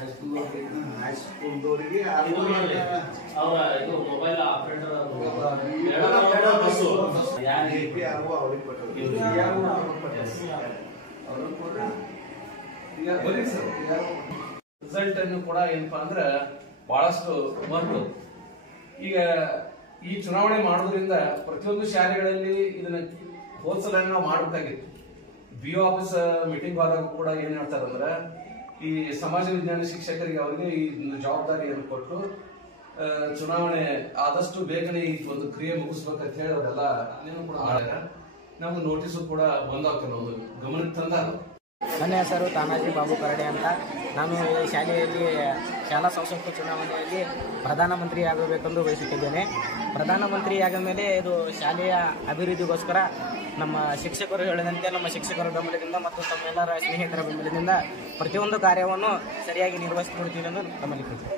ಹೈಸ್ಕೂಲ್ದವರಿಗೆ ಅವರ ಇದು mobile operator result ಅನ್ನು ಕೂಡ ಏನಪ್ಪಾ ಅಂದ್ರೆ ಬಹಳಷ್ಟು ವರ್ಕ್. ಈಗ ಈ ಚುನಾವಣೆ ಮಾಡೋದ್ರಿಂದ ಪ್ರತಿಯೊಂದು ಶಾಲೆಗಳಲ್ಲಿ ಇದನ್ನ ಹೋದ್ಸಲ ನಾವು ಮಾಡಬೇಕಾಗಿತ್ತು. BO ಆಫೀಸ್ ಮೀಟಿಂಗ್ ಆದಾಗ ಕೂಡ ಏನ್ ಹೇಳ್ತಾರಂದ್ರ ಈ ಸಮಾಜ ವಿಜ್ಞಾನ ಶಿಕ್ಷಕರಿಗೆ ಅವರಿಗೆ ಈ ಜವಾಬ್ದಾರಿಯನ್ನು ಕೊಟ್ಟು ಚುನಾವಣೆ ಆದಷ್ಟು ಬೇಗನೆ ಈ ಒಂದು ಕ್ರಿಯೆ ಮುಗಿಸ್ಬೇಕಂತ ಹೇಳಿ ಅವರೆಲ್ಲ ಅಲ್ಲೇನು ಕೂಡ ಮಾಡ್ಯಾರ. ನಮ್ಗೆ ನೋಟಿಸು ಕೂಡ ಬಂದಾವ ಕೆಲವೊಂದು ಗಮನಕ್ಕೆ ತಂದಾರ. ನನ್ನ ಹೆಸರು ತಾನಾಜಿ ಬಾಬು ಕರಡೆ ಅಂತ. ನಾನು ಈ ಶಾಲೆಯಲ್ಲಿ ಶಾಲಾ ಸಂಸತ್ತು ಚುನಾವಣೆಯಲ್ಲಿ ಪ್ರಧಾನಮಂತ್ರಿ ಆಗಬೇಕೆಂದು ಬಯಸುತ್ತಿದ್ದೇನೆ. ಪ್ರಧಾನಮಂತ್ರಿ ಆದ ಮೇಲೆ ಇದು ಶಾಲೆಯ ಅಭಿವೃದ್ಧಿಗೋಸ್ಕರ ನಮ್ಮ ಶಿಕ್ಷಕರು ಹೇಳಿದಂತೆ ನಮ್ಮ ಶಿಕ್ಷಕರ ಬೆಂಬಲದಿಂದ ಮತ್ತು ತಮ್ಮೆಲ್ಲರ ಸ್ನೇಹಿತರ ಬೆಂಬಲದಿಂದ ಪ್ರತಿಯೊಂದು ಕಾರ್ಯವನ್ನು ಸರಿಯಾಗಿ ನಿರ್ವಹಿಸಿಕೊಡ್ತೀನಿ ಎಂದು ತಮ್ಮಲ್ಲಿ ಕೇಳ್ತೀನಿ.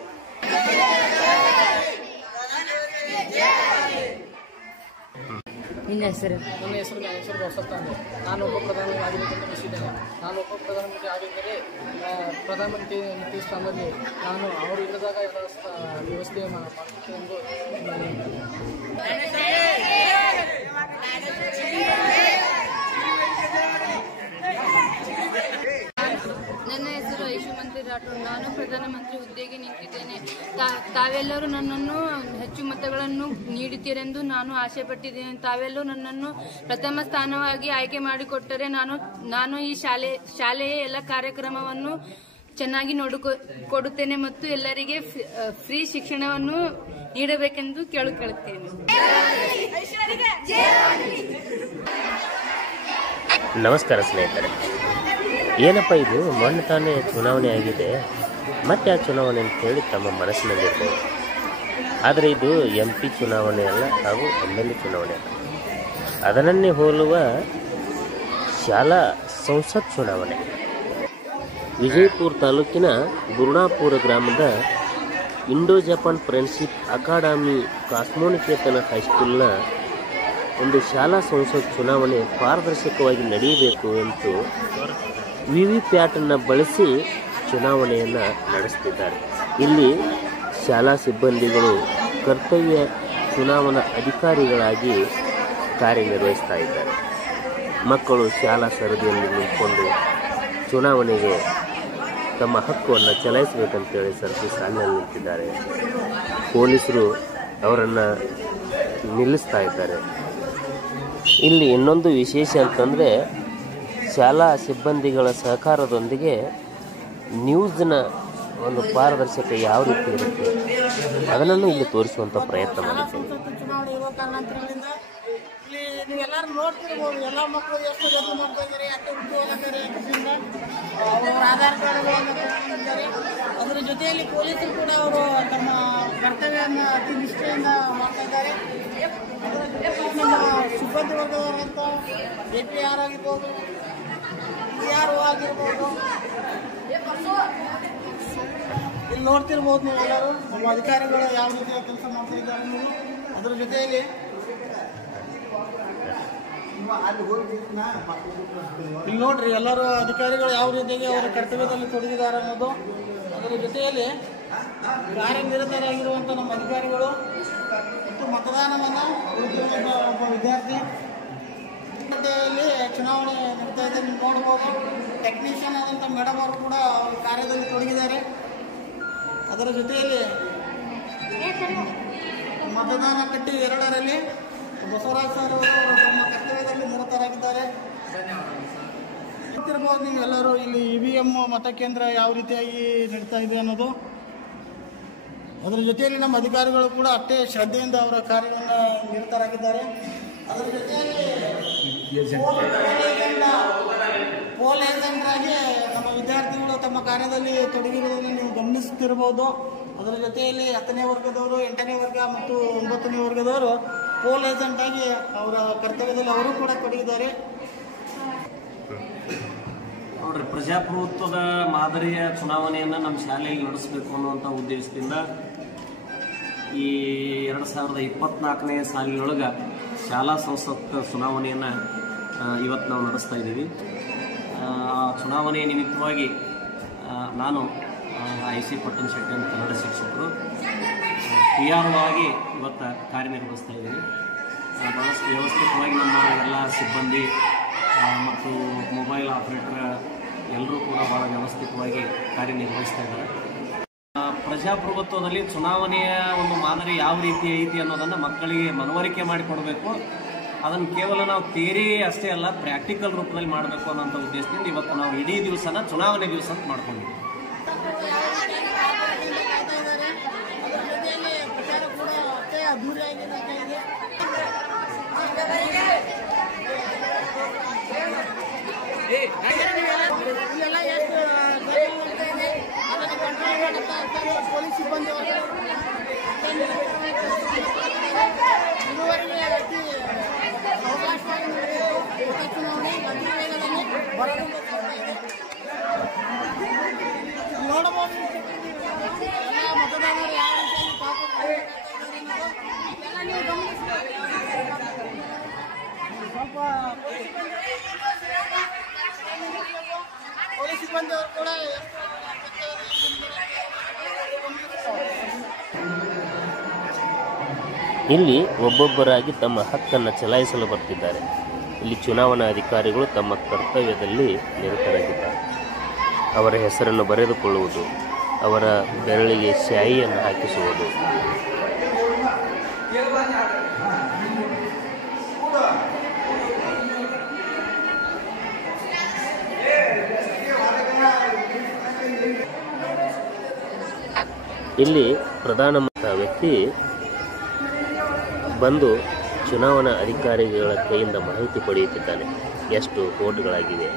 ನನ್ನ ಹೆಸರು ಗೌಸಪ್ಪ ಅಂದರೆ ನಾನು ಉಪಪ್ರಧಾನಮಂತ್ರಿ ಆಗಬೇಕೆಂದು ಬಯಸಿದ್ದೇನೆ. ನಾನು ಉಪಪ್ರಧಾನಮಂತ್ರಿ ಆಗಿದ್ದರೆ ಪ್ರಧಾನಮಂತ್ರಿ ನಿಂತ ಸ್ಥಾನದಲ್ಲಿ ನಾನು ಅವರು ಇಲ್ಲದಾಗ ಎಲ್ಲ ವ್ಯವಸ್ಥೆ ಮಾಡುತ್ತೇನೆ ಎಂದು ನನ್ನ ಹೆಸರು ಐಶುಮಂತ್ರಿ ರಾಠೋಡ್. ನಾನು ಪ್ರಧಾನಮಂತ್ರಿ ಹುದ್ದೆಗೆ ನಿಂತಿದ್ದೇನೆ. ತಾವೆಲ್ಲರೂ ನನ್ನನ್ನು ಹೆಚ್ಚು ಮತಗಳನ್ನು ನೀಡುತ್ತೀರೆಂದು ನಾನು ಆಸೆ ಪಟ್ಟಿದ್ದೇನೆ. ತಾವೆಲ್ಲರೂ ನನ್ನನ್ನು ಪ್ರಥಮ ಸ್ಥಾನವಾಗಿ ಆಯ್ಕೆ ಮಾಡಿಕೊಟ್ಟರೆ ನಾನು ಈ ಶಾಲೆಯ ಎಲ್ಲ ಕಾರ್ಯಕ್ರಮವನ್ನು ಚೆನ್ನಾಗಿ ಕೊಡುತ್ತೇನೆ ಮತ್ತು ಎಲ್ಲರಿಗೆ ಫ್ರೀ ಶಿಕ್ಷಣವನ್ನು ನೀಡಬೇಕೆಂದು ಕೇಳುತ್ತೇನೆ. ನಮಸ್ಕಾರ ಸ್ನೇಹಿತರೆ. ಏನಪ್ಪ ಇದು ಮೊನ್ನೆ ತಾನೇ ಚುನಾವಣೆ ಆಗಿದೆ, ಮತ್ತೆ ಆ ಚುನಾವಣೆ ಅಂತ ಹೇಳಿ ತಮ್ಮ ಮನಸ್ಸಿನಲ್ಲಿರ್ಬೋದು. ಆದರೆ ಇದು MP ಚುನಾವಣೆ ಅಲ್ಲ ಹಾಗೂ MLA ಚುನಾವಣೆ ಅಲ್ಲ, ಅದನ್ನೇ ಹೋಲುವ ಶಾಲಾ ಸಂಸತ್ ಚುನಾವಣೆ. ವಿಜಯಪುರ ತಾಲೂಕಿನ ಗುರುಣಾಪುರ ಗ್ರಾಮದ ಇಂಡೋ ಜಪಾನ್ ಫ್ರೆಂಡ್ಶಿಪ್ ಅಕಾಡೆಮಿ ಕಾಸ್ಮೋನಿಕೇತನ ಹೈಸ್ಕೂಲ್ನ ಒಂದು ಶಾಲಾ ಸಂಸತ್ ಚುನಾವಣೆ ಪಾರದರ್ಶಕವಾಗಿ ನಡೆಯಬೇಕು ಎಂದು ವಿವಿಪ್ಯಾಟನ್ನು ಬಳಸಿ ಚುನಾವಣೆಯನ್ನು ನಡೆಸುತ್ತಿದ್ದಾರೆ. ಇಲ್ಲಿ ಶಾಲಾ ಸಿಬ್ಬಂದಿಗಳು ಕರ್ತವ್ಯ ಚುನಾವಣಾ ಅಧಿಕಾರಿಗಳಾಗಿ ಕಾರ್ಯನಿರ್ವಹಿಸ್ತಾ ಇದ್ದಾರೆ. ಮಕ್ಕಳು ಶಾಲಾ ಸರದಿಯಲ್ಲಿ ನಿಂತುಕೊಂಡು ಚುನಾವಣೆಗೆ ತಮ್ಮ ಹಕ್ಕನ್ನು ಚಲಾಯಿಸಬೇಕಂತೇಳಿ ಸರತಿ ಸಾಲಿನಲ್ಲಿ ನಿಂತಿದ್ದಾರೆ. ಪೊಲೀಸರು ಅವರನ್ನು ನಿಲ್ಲಿಸ್ತಾ ಇದ್ದಾರೆ. ಇಲ್ಲಿ ಇನ್ನೊಂದು ವಿಶೇಷ ಅಂತಂದರೆ ಶಾಲಾ ಸಿಬ್ಬಂದಿಗಳ ಸಹಕಾರದೊಂದಿಗೆ ನ್ಯೂಸ್ನ ಒಂದು ಪಾರದರ್ಶಕ ಯಾವ ರೀತಿ ಇರುತ್ತೆ ಅದನ್ನು ಇಲ್ಲಿ ತೋರಿಸುವಂಥ ಪ್ರಯತ್ನ ಮಾಡಿದ್ದೇನೆ. ಚುನಾವಣೆ ಇರೋ ಕಾರಣಾಂತರಗಳಿಂದ ಇಲ್ಲಿ ನೀವೆಲ್ಲರೂ ನೋಡ್ತಿರ್ಬೋದು, ಎಲ್ಲ ಮಕ್ಕಳು ಎಷ್ಟು ಗದ್ದಲ ಮಾಡ್ತಾ ಇದ್ದಾರೆ, ಯಾಕೆ ಉದ್ಯೋಗಿದ್ದಾರೆ ಅದರಿಂದ ಅವರು ಆಧಾರ್ ಕಾರ್ಡ್ಗಳನ್ನು ತಗೊಂಡಿದ್ದಾರೆ. ಅದರ ಜೊತೆಯಲ್ಲಿ ಪೊಲೀಸರು ಕೂಡ ಅವರು ತಮ್ಮ ಕರ್ತವ್ಯವನ್ನು ಅತಿ ನಿಷ್ಠೆಯಿಂದ ಮಾಡ್ತಾ ಇದ್ದಾರೆ. ನಮ್ಮ ಸಿಬ್ಬಂದಿ ವರ್ಗದವರಂತ APR ಆಗಿರ್ಬೋದು, PRO ಆಗಿರ್ಬೋದು, ಇಲ್ಲಿ ನೋಡ್ತಿರ್ಬೋದು ನೀವೆಲ್ಲರೂ ನಮ್ಮ ಅಧಿಕಾರಿಗಳು ಯಾವ ರೀತಿಯ ಕೆಲಸ ಮಾಡ್ತಾ ಇದ್ದಾರೆ ಅನ್ನೋದು. ಅದರ ಜೊತೆಯಲ್ಲಿ ಇಲ್ಲಿ ನೋಡ್ರಿ ಎಲ್ಲರೂ ಅಧಿಕಾರಿಗಳು ಯಾವ ರೀತಿಯಾಗಿ ಅವರ ಕರ್ತವ್ಯದಲ್ಲಿ ತೊಡಗಿದ್ದಾರೆ ಅನ್ನೋದು. ಅದರ ಜೊತೆಯಲ್ಲಿ ಕಾರ್ಯನಿರತರಾಗಿರುವಂಥ ನಮ್ಮ ಅಧಿಕಾರಿಗಳು ಮತ್ತು ಮತದಾನವನ್ನು ಒಬ್ಬ ವಿದ್ಯಾರ್ಥಿ ಚುನಾವಣೆ ನಡೀತಾ ಇದೆ ನೋಡ್ಬೋದು. ಟೆಕ್ನಿಷಿಯನ್ ಆದಂಥ ಮೇಡಮ್ ಅವರು ಕೂಡ ಅವ್ರ ಕಾರ್ಯದಲ್ಲಿ ತೊಡಗಿದ್ದಾರೆ. ಅದರ ಜೊತೆಯಲ್ಲಿ ಮತದಾನ ಕಟ್ಟಿ 2ರಲ್ಲಿ ಬಸವರಾಜ್ ಸರ್ ಅವರು ತಮ್ಮ ಕರ್ತವ್ಯದಲ್ಲಿ ನಿರತರಾಗಿದ್ದಾರೆ. ಗೊತ್ತಿರ್ಬೋದು ನೀವು ಎಲ್ಲರೂ ಇಲ್ಲಿ EVM ಮತಕೇಂದ್ರ ಯಾವ ರೀತಿಯಾಗಿ ನಡೀತಾ ಇದೆ ಅನ್ನೋದು. ಅದರ ಜೊತೆಯಲ್ಲಿ ನಮ್ಮ ಅಧಿಕಾರಿಗಳು ಕೂಡ ಅಷ್ಟೇ ಶ್ರದ್ಧೆಯಿಂದ ಅವರ ಕಾರ್ಯವನ್ನು ನಿರತರಾಗಿದ್ದಾರೆ. ಅದರ ಜೊತೆಯಲ್ಲಿ ಪೋಲ್ ಏಜೆಂಟ್ ಆಗಿ ನಮ್ಮ ವಿದ್ಯಾರ್ಥಿಗಳು ತಮ್ಮ ಕಾರ್ಯದಲ್ಲಿ ತೊಡಗಿರುವುದನ್ನು ನೀವು ಗಮನಿಸುತ್ತಿರಬಹುದು. ಅದರ ಜೊತೆಯಲ್ಲಿ 10ನೇ ವರ್ಗದವರು, 8ನೇ ವರ್ಗ ಮತ್ತು 9ನೇ ವರ್ಗದವರು ಪೋಲ್ ಏಜೆಂಟ್ ಆಗಿ ಅವರ ಕರ್ತವ್ಯದಲ್ಲಿ ಅವರು ಕೂಡ ತೊಡಗಿದ್ದಾರೆ. ನೋಡ್ರಿ, ಪ್ರಜಾಪ್ರಭುತ್ವದ ಮಾದರಿಯ ಚುನಾವಣೆಯನ್ನು ನಮ್ಮ ಶಾಲೆಯಲ್ಲಿ ನಡೆಸಬೇಕು ಅನ್ನುವಂಥ ಉದ್ದೇಶದಿಂದ ಈ 2024ನೇ ಸಾಲಿನೊಳಗೆ ಶಾಲಾ ಸಂಸತ್ ಚುನಾವಣೆಯನ್ನು ಇವತ್ತು ನಾವು ನಡೆಸ್ತಾ ಇದ್ದೀವಿ. ಆ ಚುನಾವಣೆಯ ನಿಮಿತ್ತವಾಗಿ ನಾನು IC ಪಟ್ಟಣ ಶೆಟ್ಟಿ ಅಂತ ಕನ್ನಡ ಶಿಕ್ಷಕರು PR ಆಗಿ ಇವತ್ತು ಕಾರ್ಯನಿರ್ವಹಿಸ್ತಾ ಇದ್ದೀವಿ. ಭಾಳಷ್ಟು ವ್ಯವಸ್ಥಿತವಾಗಿ ನಮ್ಮ ಎಲ್ಲ ಸಿಬ್ಬಂದಿ ಮತ್ತು ಮೊಬೈಲ್ ಆಪ್ರೇಟರ್ ಎಲ್ಲರೂ ಕೂಡ ಭಾಳ ವ್ಯವಸ್ಥಿತವಾಗಿ ಕಾರ್ಯನಿರ್ವಹಿಸ್ತಾ ಇದ್ದಾರೆ. ಪ್ರಜಾಪ್ರಭುತ್ವದಲ್ಲಿ ಚುನಾವಣೆಯ ಒಂದು ಮಾದರಿ ಯಾವ ರೀತಿ ಐತಿ ಅನ್ನೋದನ್ನು ಮಕ್ಕಳಿಗೆ ಮನವರಿಕೆ ಮಾಡಿಕೊಡಬೇಕು. ಅದನ್ನು ಕೇವಲ ನಾವು ಥಿಯರಿ ಅಷ್ಟೇ ಅಲ್ಲ, ಪ್ರಾಕ್ಟಿಕಲ್ ರೂಪದಲ್ಲಿ ಮಾಡಬೇಕು ಅನ್ನೋಂಥ ಉದ್ದೇಶದಿಂದ ಇವತ್ತು ನಾವು ಇಡೀ ದಿವಸನ ಚುನಾವಣೆ ದಿವಸ ಅಂತ ಮಾಡ್ಕೊಂಡಿದ್ದೀವಿ. ಇಲ್ಲೆಲ್ಲ ಎಷ್ಟು ಪೊಲೀಸ್ ಸಿಬ್ಬಂದಿ ಇದುವರೆಗೆ ಅವಕಾಶವಾಗಿ ಚುನಾವಣೆ ನೋಡಬಹುದು. ಎಲ್ಲ ಮತದಾರರು ಯಾವ ರೀತಿಯಲ್ಲಿ ಸ್ವಲ್ಪ ಪೊಲೀಸ್ ಸಿಬ್ಬಂದಿಯವರು ಕೂಡ ಇಲ್ಲಿ ಒಬ್ಬೊಬ್ಬರಾಗಿ ತಮ್ಮ ಹಕ್ಕನ್ನು ಚಲಾಯಿಸಲು ಬರ್ತಿದ್ದಾರೆ. ಇಲ್ಲಿ ಚುನಾವಣಾ ಅಧಿಕಾರಿಗಳು ತಮ್ಮ ಕರ್ತವ್ಯದಲ್ಲಿ ನಿರತರಾಗಿದ್ದಾರೆ. ಅವರ ಹೆಸರನ್ನು ಬರೆದುಕೊಳ್ಳುವುದು, ಅವರ ಬೆರಳಿಗೆ ಶಾಯಿಯನ್ನು ಹಾಕಿಸುವುದು, ಇಲ್ಲಿ ಪ್ರಧಾನಮಂತ್ರಿ ವ್ಯಕ್ತಿ ಬಂದು ಚುನಾವಣಾ ಅಧಿಕಾರಿಗಳ ಕೈಯಿಂದ ಮಾಹಿತಿ ಪಡೆಯುತ್ತಿದ್ದಾನೆ. ಎಷ್ಟು ವೋಟ್ಗಳಾಗಿವೆ,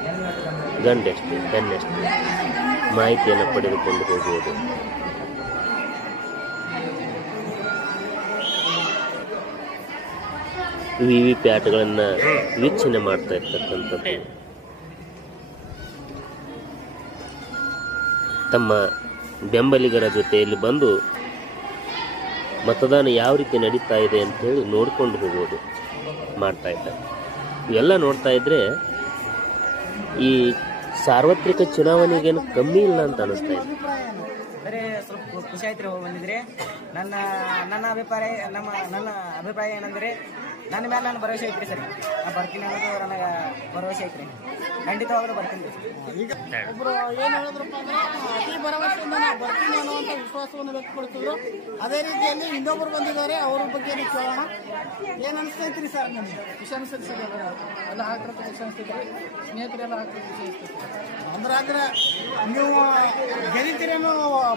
ಗಂಡೆಷ್ಟು, ಹೆಣ್ಣೆಷ್ಟು, ಮಾಹಿತಿಯನ್ನು ಪಡೆದುಕೊಂಡು ಹೋಗುವುದು. VVPATಗಳನ್ನು ವೀಕ್ಷಣೆ ಮಾಡ್ತಾ ಇರ್ತಕ್ಕಂಥದ್ದು. ತಮ್ಮ ಬೆಂಬಲಿಗರ ಜೊತೆಯಲ್ಲಿ ಬಂದು ಮತದಾನ ಯಾವ ರೀತಿ ನಡೀತಾ ಇದೆ ಅಂತೇಳಿ ನೋಡಿಕೊಂಡು ಹೋಗೋದು ಮಾಡ್ತಾ ಇದ್ದಾರೆ. ಇವೆಲ್ಲ ನೋಡ್ತಾ ಇದ್ರೆ ಈ ಸಾರ್ವತ್ರಿಕ ಚುನಾವಣೆಗೇನು ಕಮ್ಮಿ ಇಲ್ಲ ಅಂತ ಅನಿಸ್ತಾ ಇದೆ. ಬರೀ ಸ್ವಲ್ಪ ಖುಷಿ ಆಯ್ತು ಬಂದಿದ್ರೆ. ನನ್ನ ಅಭಿಪ್ರಾಯ ಏನಂದರೆ ನನ್ನ ಮೇಲೆ ನಾನು ಭರವಸೆ ಐತ್ರಿ ಸರ್. ನಾನು ಬರ್ತೀನಿ ಅನ್ನೋದು ನನಗೆ ಭರವಸೆ ಐತ್ರಿ. ಖಂಡಿತವಾಗ್ಲೂ ಬರ್ತೀನಿ. ಈಗ ಒಬ್ರು ಏನ್ ಹೇಳಿದ್ರಪ್ಪ ಅಂದ್ರೆ ಅತಿ ಭರವಸೆಯಿಂದ ನಾವು ಬರ್ತೀನಿ ಅನ್ನುವಂಥ ವಿಶ್ವಾಸವನ್ನು ವ್ಯಕ್ತಪಡಿಸಿದ್ರು. ಅದೇ ರೀತಿಯಲ್ಲಿ ಇನ್ನೊಬ್ರು ಬಂದಿದ್ದಾರೆ, ಅವ್ರ ಬಗ್ಗೆ ಕೇಳೋಣ. ಏನ್ ಅನಿಸ್ತೈತ್ರಿ ಸರ್? ನಮ್ಗೆ ಖುಷಿ ಅನಿಸ್ತೈತಿ ಸರ್. ಎಲ್ಲ ಹಾಕಿರತ್ತೆ ಖುಷಿ ಅನಿಸ್ತೈತ್ರಿ. ಸ್ನೇಹಿತರೆಲ್ಲ ಹಾಕಿರತ್ತೆ ಖುಷಿ ಅನಿಸ್ತೈತಿ. ಅಂದ್ರೆ ನೀವು ಗೆಲ್ತೀರಿ ಅನ್ನೋ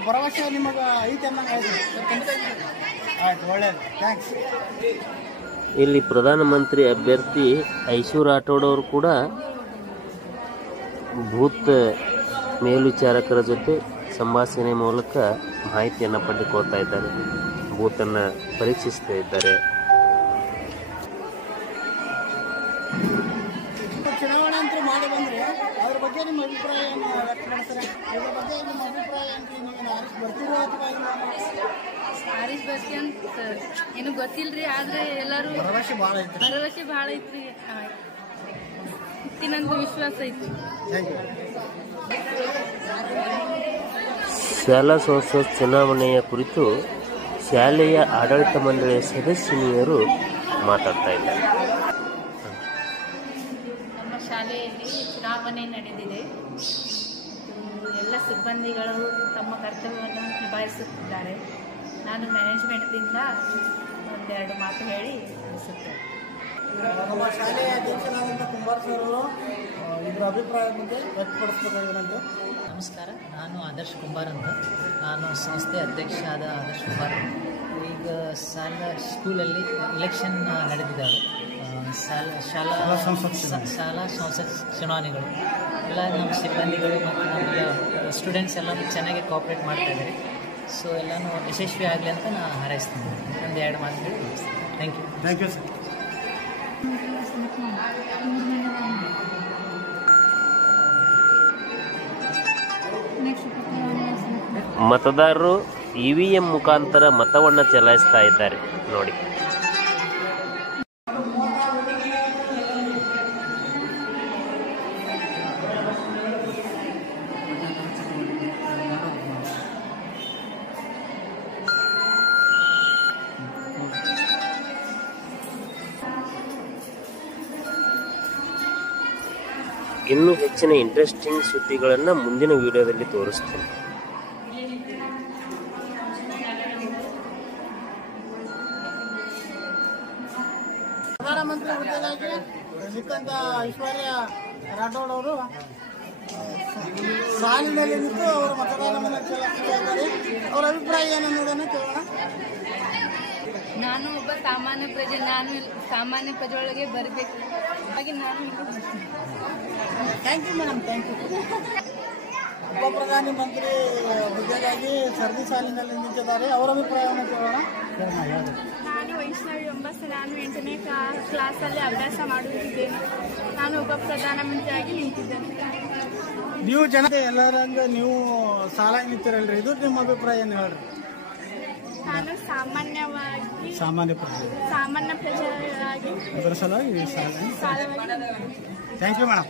ಭರವಸೆ ನಿಮಗೆ ಐತೆ ಅನ್ನಂಗೆ ಆಯ್ತು. ಆಯ್ತು, ಒಳ್ಳೇದು, ಥ್ಯಾಂಕ್ಸ್. ಇಲ್ಲಿ ಪ್ರಧಾನಮಂತ್ರಿ ಅಭ್ಯರ್ಥಿ ಐಶು ರಾಠೋಡ್ ಅವರು ಕೂಡ ಬೂತ್ ಮೇಲ್ವಿಚಾರಕರ ಜೊತೆ ಸಂಭಾಷಣೆ ಮೂಲಕ ಮಾಹಿತಿಯನ್ನು ಪಡೆದುಕೊಳ್ತಾ ಇದ್ದಾರೆ. ಬೂತನ್ನು ಪರೀಕ್ಷಿಸ್ತಾ ಇದ್ದಾರೆ. ಚುನಾವಣೆ ಅಂತೂ ಮಾಡಿ ಬಂದ್ರೆ ಅದ್ರ ಬಗ್ಗೆ ನಿಮ್ಮ ಅಭಿಪ್ರಾಯವನ್ನು ವ್ಯಕ್ತಪಡಿಸ್ತಾರೆ. ಇದ್ರ ಬಗ್ಗೆ ನಿಮ್ಮ ಅಭಿಪ್ರಾಯ ಏನ್ರಿ? ನೀವು ಬರ್ತೀರೋ ಅಥವಾ ಆರಿಸ್ ಬರ್ತಿ ಅಂತ ಏನು ಗೊತ್ತಿಲ್ರಿ. ಆದ್ರೆ ಎಲ್ಲರೂ ಭರವಸೆ ಭಾಳ ಐತ್ರಿ. ಇತ್ತಿನಂತ ವಿಶ್ವಾಸ ಐತಿ. ಶಾಲಾ ಸಂಸತ್ ಚುನಾವಣೆಯ ಕುರಿತು ಶಾಲೆಯ ಆಡಳಿತ ಮಂಡಳಿಯ ಸದಸ್ಯನಿಯರು ಮಾತಾಡ್ತಾ ಇದ್ದಾರೆ. ನಮ್ಮ ಶಾಲೆಯಲ್ಲಿ ಚುನಾವಣೆ ನಡೆದಿದೆ. ಎಲ್ಲ ಸಿಬ್ಬಂದಿಗಳು ತಮ್ಮ ಕರ್ತವ್ಯವನ್ನು ನಿಭಾಯಿಸುತ್ತಿದ್ದಾರೆ. ನಾನು ಮ್ಯಾನೇಜ್ಮೆಂಟ್ದಿಂದ ಒಂದೆರಡು ಮಾತು ಹೇಳಿ ತಿಳಿಸುತ್ತೇನೆ. ನಮ್ಮ ಶಾಲೆಯ ಅಧ್ಯಕ್ಷರಾದಂಥ ಕುಂಬಾರ್ ಸರ್ ಅವರು ಇದರ ಅಭಿಪ್ರಾಯ ಬಗ್ಗೆ ವ್ಯಕ್ತಪಡಿಸಬೇಕಾಗಿರೋದು. ನಮಸ್ಕಾರ, ನಾನು ಆದರ್ಶ್ ಕುಂಬಾರ್ ಅಂತ. ನಾನು ಸಂಸ್ಥೆ ಅಧ್ಯಕ್ಷ ಆದ ಆದರ್ಶ್ ಕುಂಬಾರ್. ಈಗ ಸ್ಕೂಲಲ್ಲಿ ಇಲೆಕ್ಷನ್ ನಡೆದಿದ್ದಾವೆ. ಶಾಲಾ ಸಂಸತ್ ಚುನಾವಣೆಗಳು ಎಲ್ಲ ನಮ್ಮ ಸಿಬ್ಬಂದಿಗಳು ಮತ್ತು ನಮ್ಮ ಸ್ಟೂಡೆಂಟ್ಸ್ ಎಲ್ಲ ಚೆನ್ನಾಗಿ ಕೋಆಪ್ರೇಟ್ ಮಾಡ್ತಾ ಇದ್ದಾರೆ. ಸೊ ಎಲ್ಲನೂ ಯಶಸ್ವಿ ಆಗಲಿ ಅಂತ ನಾನು ಹಾರೈಸ್ತೀನಿ. ಒಂದೆರಡು ಮಾತುಗಳು ಥ್ಯಾಂಕ್ ಯು ಸರ್. ಮತದಾರರು EVM ಮುಖಾಂತರ ಮತವನ್ನು ಚಲಾಯಿಸ್ತಾ ಇದ್ದಾರೆ ನೋಡಿ. ಇನ್ನೂ ಹೆಚ್ಚಿನ ಇಂಟ್ರೆಸ್ಟಿಂಗ್ ಸುದ್ದಿಗಳನ್ನು ಮುಂದಿನ ವಿಡಿಯೋದಲ್ಲಿ ತೋರಿಸ್ತೀನಿ. ಪ್ರಧಾನಮಂತ್ರಿ ಹುದ್ದೆಗಾಗಿ ಸಿಕ್ಕಂತ ಐಶ್ವರ್ಯ ರಾಠೋಡ್ ಅವರು ಸಾಲಿನಲ್ಲಿ ನಿಂತು ಅವರು ಮತದಾನವನ್ನು ಚಲಾಯಿಸಿದ್ದಾರೆ. ಅವರ ಅಭಿಪ್ರಾಯ ಏನನ್ನೋದನ್ನು ಕೇಳೋಣ. ನಾನು ಒಬ್ಬ ಸಾಮಾನ್ಯ ಪ್ರಜೆ, ನಾನು ಸಾಮಾನ್ಯ ಪ್ರಜೆಯೊಳಗೆ ಬರಬೇಕು ಹಾಗೆ ನಾನು thank you madam, thank you. ಉಪ ಪ್ರಧಾನಿ ಮಂತ್ರಿ ಹುದ್ದೆಗಾಗಿ ಸರದಿ ಸಾಲಿನಲ್ಲಿ ನಿಂತಿದ್ದಾರೆ. ಅವರ ಅಭಿಪ್ರಾಯವನ್ನು ಕೇಳೋಣ. ನಾನು ವೈಷ್ಣವಿ ಎಂಬಸ್, ನಾನು 8ನೇ ಕ್ಲಾಸಲ್ಲಿ ಅಭ್ಯಾಸ ಮಾಡುತ್ತಿದ್ದೇನೆ. ನಾನು ಉಪ ಪ್ರಧಾನಮಂತ್ರಿಯಾಗಿ ನಿಂತಿದ್ದೇನೆ. ನೀವು ಜನತೆ ಎಲ್ಲರಂಗ ನೀವು ಸಾಲ ನಿಂತಿರಲ್ರಿ, ಇದು ನಿಮ್ಮ ಅಭಿಪ್ರಾಯ ಏನು ಹೇಳ್ರಿ? ನಾನು ಸಾಮಾನ್ಯ ಪ್ರಜೆಯಾಗಿ ಅದರ ಸಲುವಾಗಿ ಸಾಲ. Thank you madam.